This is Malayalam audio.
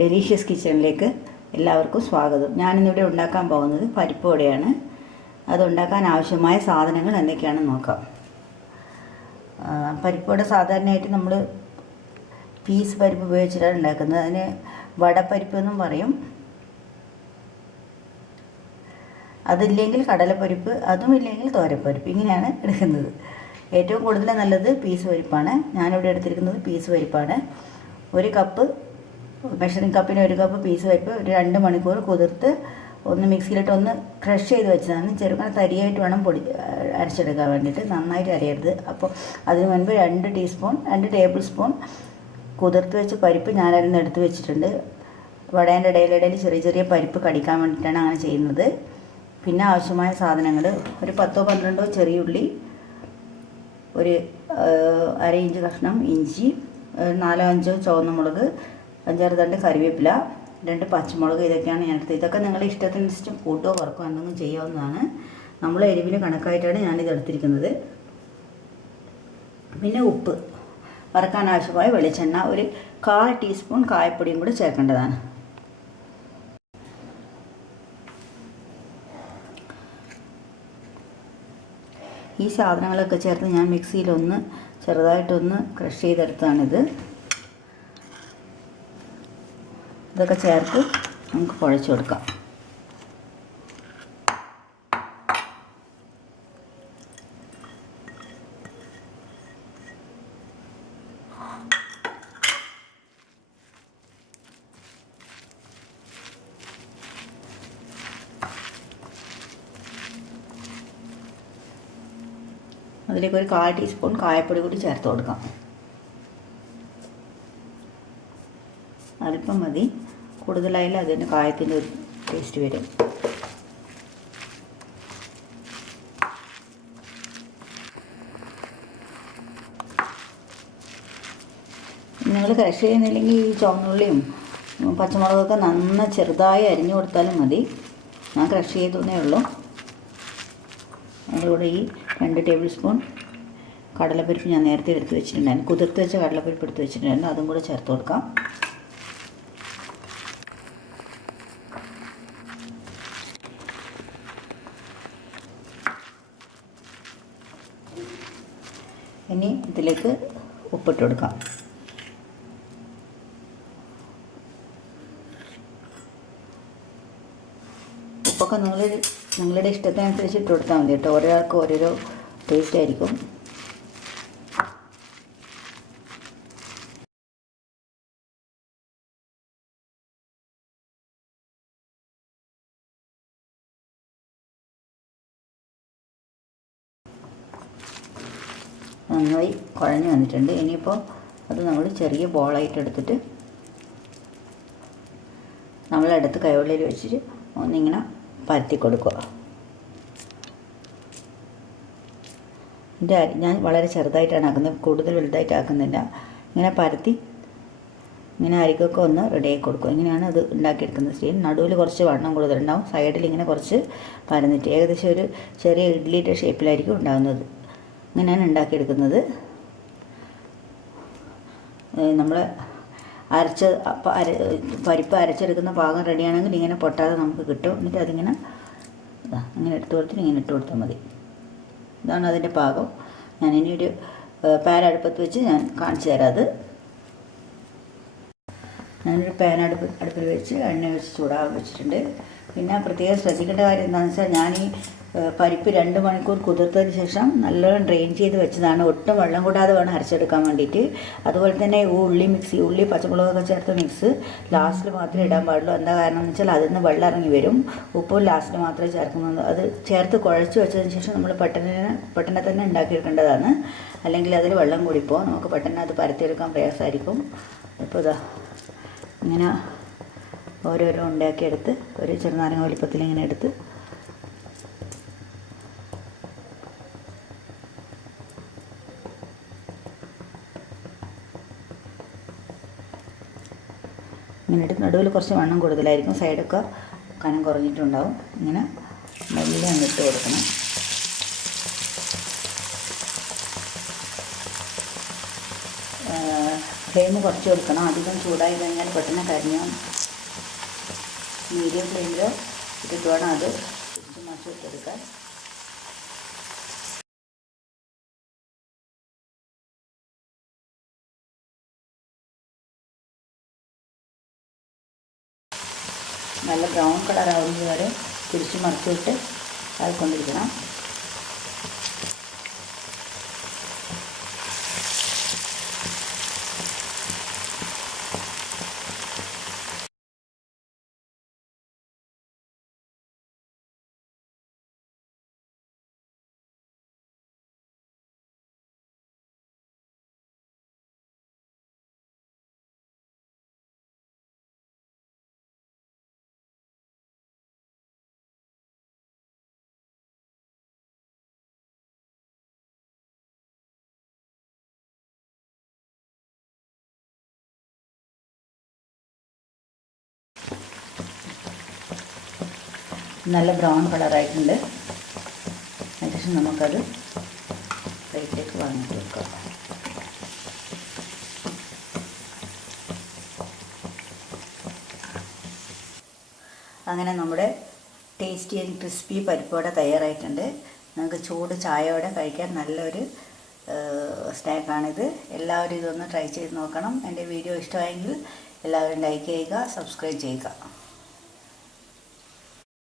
ഡെലീഷ്യസ് കിച്ചണിലേക്ക് എല്ലാവർക്കും സ്വാഗതം. ഞാനിന്നിവിടെ ഉണ്ടാക്കാൻ പോകുന്നത് പരിപ്പ് വടയാണ്. അതുണ്ടാക്കാൻ ആവശ്യമായ സാധനങ്ങൾ എന്തൊക്കെയാണെന്ന് നോക്കാം. പരിപ്പ് വട സാധാരണയായിട്ട് നമ്മൾ പീസ് പരിപ്പ് ഉപയോഗിച്ചിട്ടാണ് ഉണ്ടാക്കുന്നത്. അതിന് വടപ്പരിപ്പ് എന്നും പറയും. അതില്ലെങ്കിൽ കടലപ്പരിപ്പ്, അതുമില്ലെങ്കിൽ തോരപ്പരിപ്പ്, ഇങ്ങനെയാണ് എടുക്കുന്നത്. ഏറ്റവും കൂടുതൽ നല്ലത് പീസ് പരിപ്പാണ്. ഞാനിവിടെ എടുത്തിരിക്കുന്നത് പീസ് പരിപ്പാണ്. ഒരു കപ്പ് മെഷറിംഗ് കപ്പിന് ഒരു കപ്പ് പീസ് പരിപ്പ് ഒരു 2 മണിക്കൂർ കുതിർത്ത് ഒന്ന് മിക്സിയിലിട്ട് ഒന്ന് ക്രഷ് ചെയ്ത് വെച്ചതാണ്. ചെറുങ്ങനെ തരിയായിട്ട് വേണം അരച്ചെടുക്കാൻ വേണ്ടിയിട്ട്, നന്നായിട്ട് അരയരുത്. അപ്പോൾ അതിന് മുൻപ് 2 ടേബിൾ സ്പൂൺ കുതിർത്ത് വെച്ച് പരിപ്പ് ഞാനതിന് എടുത്ത് വെച്ചിട്ടുണ്ട്. വടേൻ്റെ ഇടയിലിടയിൽ ചെറിയ ചെറിയ പരിപ്പ് കടിക്കാൻ വേണ്ടിയിട്ടാണ് അങ്ങനെ ചെയ്യുന്നത്. പിന്നെ ആവശ്യമായ സാധനങ്ങൾ ഒരു 10-12 ചെറിയ ഉള്ളി, ഒരു 1/2 ഇഞ്ച് കഷ്ണം ഇഞ്ചി, 4-5 ചുവന്ന മുളക്, 5-6 തണ്ട് കറിവേപ്പില, 2 പച്ചമുളക്, ഇതൊക്കെയാണ് ഞാനെടുത്തത്. ഇതൊക്കെ നിങ്ങളുടെ ഇഷ്ടത്തിനനുസരിച്ച് കൂട്ടോ കുറക്കോ എന്തെങ്കിലും ചെയ്യാവുന്നതാണ്. നമ്മൾ എരിവിന് കണക്കായിട്ടാണ് ഞാനിത് എടുത്തിരിക്കുന്നത്. പിന്നെ ഉപ്പ്, വറക്കാൻ ആവശ്യമായ വെളിച്ചെണ്ണ, ഒരു 1/4 ടീസ്പൂൺ കായപ്പൊടിയും കൂടി ചേർക്കേണ്ടതാണ്. ഈ സാധനങ്ങളൊക്കെ ചേർത്ത് ഞാൻ മിക്സിയിലൊന്ന് ചെറുതായിട്ടൊന്ന് ക്രഷ് ചെയ്തെടുത്താണിത്. ഇതൊക്കെ ചേർത്ത് നമുക്ക് കുഴച്ച് കൊടുക്കാം. അതിലേക്ക് ഒരു 1/4 ടീസ്പൂൺ കായപ്പൊടി കൂടി ചേർത്ത് കൊടുക്കാം. അല്പം മതി, കൂടുതലായാലും അതിന് കായത്തിൻ്റെ ഒരു ടേസ്റ്റ് വരും. നിങ്ങൾ ക്രഷ് ചെയ്യുന്നില്ലെങ്കിൽ ഈ ചുവന്നുള്ളിയും പച്ചമുളകൊക്കെ നന്നായി ചെറുതായി അരിഞ്ഞു കൊടുത്താലും മതി. ഞാൻ ക്രഷ് ചെയ്തേ ഉള്ളൂ. അതുകൂടെ ഈ 2 ടേബിൾ സ്പൂൺ കടലപ്പരിപ്പ് ഞാൻ നേരത്തെ എടുത്ത് വെച്ചിട്ടുണ്ടായിരുന്നു, കുതിർത്ത് വെച്ച കടലപ്പരിപ്പ് എടുത്ത് വെച്ചിട്ടുണ്ടായിരുന്നു, അതും കൂടെ ചേർത്ത് കൊടുക്കാം. ഇനി ഇതിലേക്ക് ഉപ്പിട്ട് കൊടുക്കാം. ഉപ്പൊക്കെ നിങ്ങളുടെ ഇഷ്ടത്തിനനുസരിച്ച് ഇട്ട് കൊടുത്താൽ മതി കേട്ടോ. ഒരാൾക്ക് ഓരോരോ ടേസ്റ്റ് ആയിരിക്കും. നന്നായി കുഴഞ്ഞ് വന്നിട്ടുണ്ട്. ഇനിയിപ്പോൾ അത് നമ്മൾ ചെറിയ ബോളായിട്ട് എടുത്തിട്ട് നമ്മളെടുത്ത് കൈവെള്ളയിൽ വെച്ചിട്ട് ഒന്നിങ്ങനെ പരത്തി കൊടുക്കുക. ഞാൻ വളരെ ചെറുതായിട്ടാണ് ആക്കുന്നത്, കൂടുതൽ വലുതായിട്ട് ആക്കുന്നില്ല. ഇങ്ങനെ പരത്തി ഇങ്ങനെ അരിക്കൊക്കെ ഒന്ന് റെഡിയാക്കി കൊടുക്കുക. ഇങ്ങനെയാണ് അത് ഉണ്ടാക്കിയെടുക്കുന്നത്. സ്റ്റീൽ നടുവിൽ കുറച്ച് വണ്ണം കൂടുതലുണ്ടാവും, സൈഡിൽ ഇങ്ങനെ കുറച്ച് പരന്നിട്ട് ഏകദേശം ഒരു ചെറിയ ഇഡ്ഡലിയുടെ ഷേപ്പിലായിരിക്കും ഉണ്ടാകുന്നത്. ഇങ്ങനെയാണ് ഉണ്ടാക്കിയെടുക്കുന്നത്. നമ്മൾ പരിപ്പ് അരച്ചെടുക്കുന്ന പാകം റെഡിയാണെങ്കിൽ ഇങ്ങനെ പൊട്ടാതെ നമുക്ക് കിട്ടും. എന്നിട്ട് അതിങ്ങനെ ഇങ്ങനെ എടുത്ത് കൊടുത്തിട്ട് ഇങ്ങനെ ഇട്ട് കൊടുത്താൽ മതി. ഇതാണ് അതിൻ്റെ പാകം. ഞാനിനി ഒരു പാൻ അടുപ്പത്ത് വെച്ച് ഞാൻ കാണിച്ചു തരാം. അത് ഞാനൊരു പാൻ അടുപ്പിൽ വെച്ച് എണ്ണ വെച്ച് ചൂടാകാൻ വെച്ചിട്ടുണ്ട്. പിന്നെ പ്രത്യേകം ശ്രദ്ധിക്കേണ്ട കാര്യം എന്താണെന്ന് വെച്ചാൽ, ഞാൻ ഈ പരിപ്പ് 2 മണിക്കൂർ കുതിർത്തതിന് ശേഷം നല്ലോണം ഡ്രെയിൻ ചെയ്ത് വെച്ചതാണ്. ഒട്ടും വെള്ളം കൂടാതെ വേണം അരച്ചെടുക്കാൻ വേണ്ടിയിട്ട്. അതുപോലെ തന്നെ ഉള്ളി പച്ചമുളകൊക്കെ ചേർത്ത് മിക്സ് ലാസ്റ്റിൽ മാത്രമേ ഇടാൻ പാടുള്ളൂ. എന്താ കാരണം എന്ന് വെച്ചാൽ അതിൽ നിന്ന് വെള്ളം ഇറങ്ങി വരും. ഉപ്പും ലാസ്റ്റിൽ മാത്രമേ ചേർക്കുന്നത്. അത് ചേർത്ത് കുഴച്ച് വെച്ചതിന് ശേഷം നമ്മൾ പെട്ടെന്ന് തന്നെ ഉണ്ടാക്കിയെടുക്കേണ്ടതാണ്. അല്ലെങ്കിൽ അതിൽ വെള്ളം കൂടിപ്പോൾ നമുക്ക് പെട്ടെന്ന് അത് പരത്തിയെടുക്കാൻ പ്രയാസമായിരിക്കും. ഇപ്പോൾ ഇതാ ഇങ്ങനെ ഓരോരോ ഉണ്ടാക്കിയെടുത്ത് ഒരു ചെറുനാരങ്ങ വലിപ്പത്തിൽ ഇങ്ങനെ എടുത്ത് ഇങ്ങനെ എടുത്ത് നടുവിൽ കുറച്ച് വണ്ണം കൂടുതലായിരിക്കും, സൈഡൊക്കെ കനം കുറഞ്ഞിട്ടുണ്ടാവും. ഇങ്ങനെ മെല്ലെ ഇട്ട് കൊടുക്കണം. ഫ്ലെയിം കുറച്ച് കൊടുക്കണം. അധികം ചൂടായി കഴിഞ്ഞാൽ പെട്ടെന്ന് കരിഞ്ഞു. മീഡിയം ഫ്ലെയിമിലോ ഇട്ടിട്ട് വേണം അത് തിരിച്ച് മറിച്ച് ഇട്ടെടുക്കാൻ. നല്ല ബ്രൗൺ കളർ ആവുന്നത് വരെ തിരിച്ച് മറിച്ചിട്ട് ആയിക്കൊണ്ടിരിക്കണം. നല്ല ബ്രൗൺ കളറായിട്ടുണ്ട്. അതിനുശേഷം നമുക്കത് പ്ലേറ്റിലേക്ക് വാങ്ങിയിട്ട് വെക്കാം. അങ്ങനെ നമ്മുടെ ടേസ്റ്റി ആൻഡ് ക്രിസ്പി പരിപ്പുവട തയ്യാറായിട്ടുണ്ട്. നമുക്ക് ചൂട് ചായയോടെ കഴിക്കാൻ നല്ലൊരു സ്നാക്കാണിത്. എല്ലാവരും ഇതൊന്ന് ട്രൈ ചെയ്ത് നോക്കണം. എൻ്റെ വീഡിയോ ഇഷ്ടമായെങ്കിൽ എല്ലാവരും ലൈക്ക് ചെയ്യുക, സബ്സ്ക്രൈബ് ചെയ്യുക.